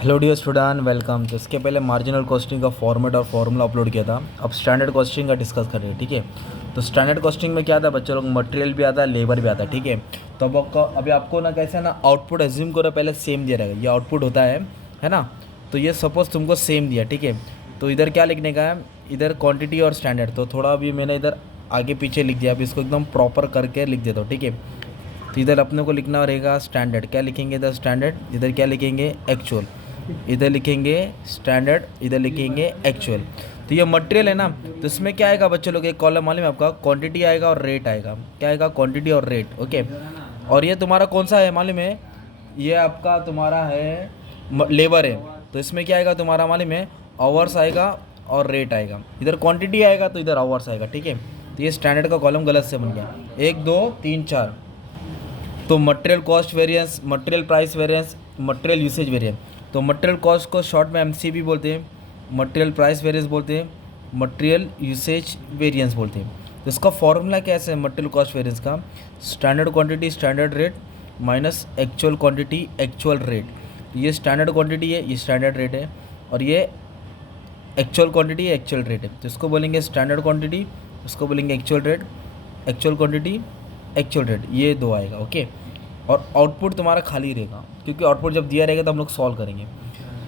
Hello dear student, welcome. तो इसके पहले मार्जिनल कॉस्टिंग का फॉर्मेट और फॉर्मूला अपलोड किया था। अब स्टैंडर्ड कॉस्टिंग का डिस्कस कर रहे हैं, ठीक है। तो स्टैंडर्ड कॉस्टिंग में क्या आता है बच्चों लोग, मटेरियल भी आता है, लेबर भी आता है, ठीक है। तो अब आपको अभी आपको ना कैसे ना आउटपुट एज्यूम करो, पहले सेम दिया रहेगा, ये आउटपुट होता है ना। तो ये सपोज तुमको सेम दिया, ठीक है। तो इधर क्या लिखने का है, इधर क्वान्टिटी और स्टैंडर्ड। तो थोड़ा अभी मैंने इधर आगे पीछे लिख दिया, अभी इसको एकदम प्रॉपर करके लिख देता हूँ, ठीक है। तो इधर अपने को लिखना रहेगा स्टैंडर्ड। क्या लिखेंगे इधर, स्टैंडर्ड। इधर क्या लिखेंगे, एक्चुअल। इधर लिखेंगे स्टैंडर्ड, इधर लिखेंगे एक्चुअल। तो ये मटेरियल है ना, तो इसमें क्या आएगा बच्चों लोग, एक कॉलम मालूम है आपका, क्वांटिटी आएगा और रेट आएगा। क्या आएगा, क्वांटिटी और रेट, ओके। और ये तुम्हारा कौन सा है मालूम है, ये आपका तुम्हारा है लेबर है। तो इसमें क्या आएगा तुम्हारा मालूम है, आवर्स आएगा और रेट आएगा। इधर क्वांटिटी आएगा तो इधर आवर्स आएगा, ठीक है। तो ये स्टैंडर्ड का कॉलम गलत से बन गया, 1 2 3 4। तो material cost variance, material price variance, material usage variance. तो मटेरियल कॉस्ट को शॉर्ट में एमसीवी बोलते हैं, मटेरियल प्राइस वेरिएंस बोलते हैं, मटेरियल यूसेज वेरिएंस बोलते हैं। तो इसका फॉर्मूला कैसे है मटेरियल कॉस्ट वेरिएंस का, standard quantity standard rate minus actual quantity actual rate. ये स्टैंडर्ड क्वांटिटी है, ये स्टैंडर्ड रेट है, और ये एक्चुअल क्वांटिटी एक्चुअल रेट है। तो इसको बोलेंगे स्टैंडर्ड क्वांटिटी, उसको बोलेंगे actual rate, actual quantity actual rate, ये दो आएगा, ओके। और आउटपुट तुम्हारा खाली रहेगा, क्योंकि आउटपुट जब दिया रहेगा तो हम लोग सॉल्व करेंगे।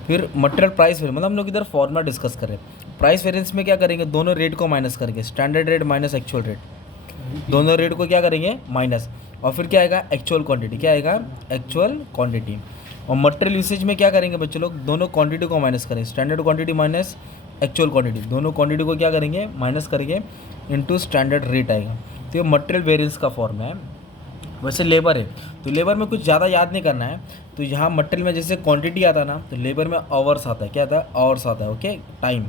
फिर मटेरियल प्राइस वेरिएंस, मतलब हम लोग इधर फॉर्मूला डिस्कस कर रहे हैं। प्राइस वेरिएंस में क्या करेंगे, दोनों रेट को माइनस करेंगे, standard rate minus actual rate, दोनों रेट को क्या करेंगे माइनस। और फिर क्या आएगा, एक्चुअल क्वांटिटी, क्या आएगा, एक्चुअल क्वांटिटी। और मटेरियल यूसेज में क्या करेंगे बच्चों लोग, दोनों क्वांटिटी को माइनस करेंगे, standard quantity minus actual quantity, दोनों क्वांटिटी को क्या करेंगे माइनस करेंगे, इनटू स्टैंडर्ड रेट आएगा। तो ये मटेरियल वेरिएंस का फॉर्म है। वैसे लेबर है, तो लेबर में कुछ ज़्यादा याद नहीं करना है। तो यहाँ मटेरियल में जैसे क्वांटिटी आता है ना, तो लेबर में आवर्स आता है, क्या आता है, आवर्स आता है, ओके, टाइम।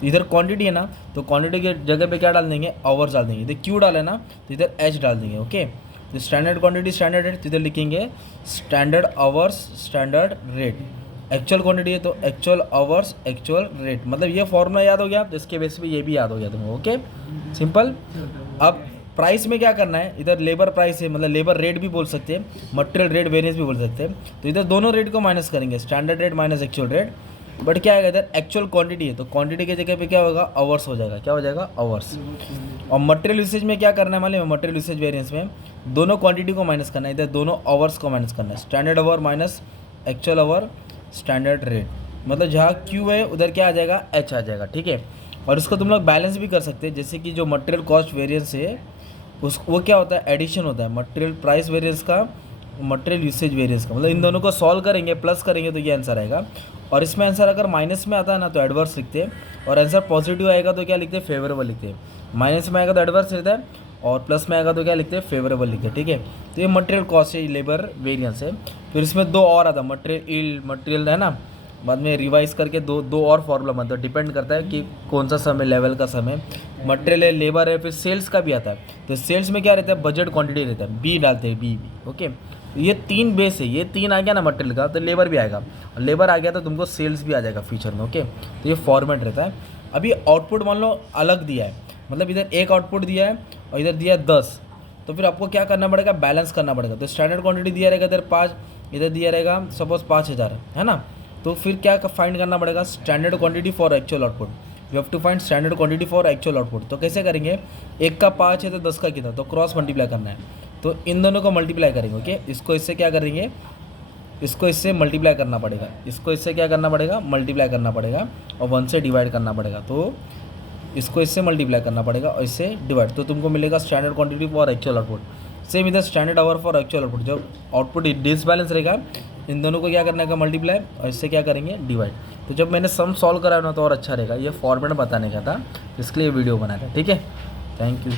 तो इधर क्वांटिटी है ना, तो क्वांटिटी के जगह पे क्या डाल देंगे, आवर्स डाल देंगे। इधर क्यू डाले ना, तो इधर एच डाल देंगे, ओके। तो स्टैंडर्ड क्वांटिटी स्टैंडर्ड रेट, तो इधर लिखेंगे standard hours standard rate. Actual quantity है तो एक्चुअल आवर्स एक्चुअल रेट। मतलब ये फॉर्मूला याद हो गया, तो इसके बेस पे ये भी याद हो गया तुमको, ओके, सिंपल। अब प्राइस में क्या करना है, इधर लेबर प्राइस है, मतलब लेबर रेट भी बोल सकते हैं, मटेरियल रेट वेरिएंस भी बोल सकते हैं। तो इधर दोनों रेट को माइनस करेंगे, standard rate minus actual rate. But क्या आएगा, इधर एक्चुअल क्वांटिटी है, तो क्वांटिटी की जगह पे क्या होगा, आवर्स हो जाएगा, क्या हो जाएगा, आवर्स। और मटेरियल यूसेज में क्या करना है मालूम है, मटेरियल यूसेज वेरिएंस में दोनों क्वांटिटी को माइनस करना है, इधर दोनों आवर्स को माइनस करना है, standard our minus actual our standard rate. मतलब जहाँ क्यू है उधर क्या आ जाएगा, एच आ जाएगा, ठीक है। और इसको तुम लोग बैलेंस भी कर सकते हैं, जैसे कि जो मटेरियल कॉस्ट वेरिएंस है उस वो क्या होता है, एडिशन होता है मटेरियल प्राइस वेरिएंस का मटेरियल यूसेज वेरिएंस का। मतलब इन दोनों को सॉल्व करेंगे, प्लस करेंगे तो ये आंसर आएगा। और इसमें आंसर अगर माइनस में आता है ना तो एडवर्स लिखते हैं, और आंसर पॉजिटिव आएगा तो क्या लिखते हैं, फेवरेबल लिखते हैं। माइनस में आएगा तो एडवर्स रहता है, और प्लस में आएगा तो क्या लिखते हैं, फेवरेबल लिखते हैं, ठीक है। तो ये मटेरियल कॉस्ट है, लेबर वेरिएंस है। फिर इसमें दो और आता है, मटेरियल ईल्ड, मटेरियल है ना, बाद में रिवाइज करके दो और फॉर्मूला बनता है, डिपेंड करता है कि कौन सा समय, लेवल का समय। मटेरियल है, लेबर है, फिर सेल्स का भी आता है। तो सेल्स में क्या रहता है, बजट क्वांटिटी रहता है, बी डालते हैं, बी, ओके। तो ये 3 बेस है, ये 3 आ गया ना मटेरियल का, तो लेबर भी आएगा, और लेबर आ गया तो तुमको सेल्स भी आ जाएगा फ्यूचर में, ओके। तो ये फॉर्मेट रहता है। अभी आउटपुट मान लो अलग दिया है, मतलब इधर एक आउटपुट दिया है और इधर दिया है 10, तो फिर आपको क्या करना पड़ेगा, बैलेंस करना पड़ेगा। तो स्टैंडर्ड क्वांटिटी दिया रहेगा इधर 5, इधर दिया रहेगा सपोज 5000 है ना। तो फिर क्या फाइंड करना पड़ेगा, standard quantity for actual output. You have to find standard quantity for actual output. तो कैसे करेंगे, 1 का 5 है तो 10 का कितना, तो क्रॉस मल्टीप्लाई करना है। तो इन दोनों को मल्टीप्लाई करेंगे, ओके। इसको इससे क्या करेंगे, इसको इससे मल्टीप्लाई करना पड़ेगा, इसको इससे क्या करना पड़ेगा, मल्टीप्लाई करना पड़ेगा, और 1 से डिवाइड करना पड़ेगा। तो इसको इससे मल्टीप्लाई करना पड़ेगा और इससे डिवाइड, तो तुमको मिलेगा standard quantity for actual output. Same इधर standard hour for actual output, जब आउटपुट डिसबैलेंस रहेगा इन दोनों को क्या करने का, मल्टीप्लाई, और इससे क्या करेंगे, डिवाइड। तो जब मैंने सम सॉल्व कराया ना तो और अच्छा रहेगा, ये फॉर्मेट बताने का था, इसके लिए वीडियो बनाया था, ठीक है। Thank you.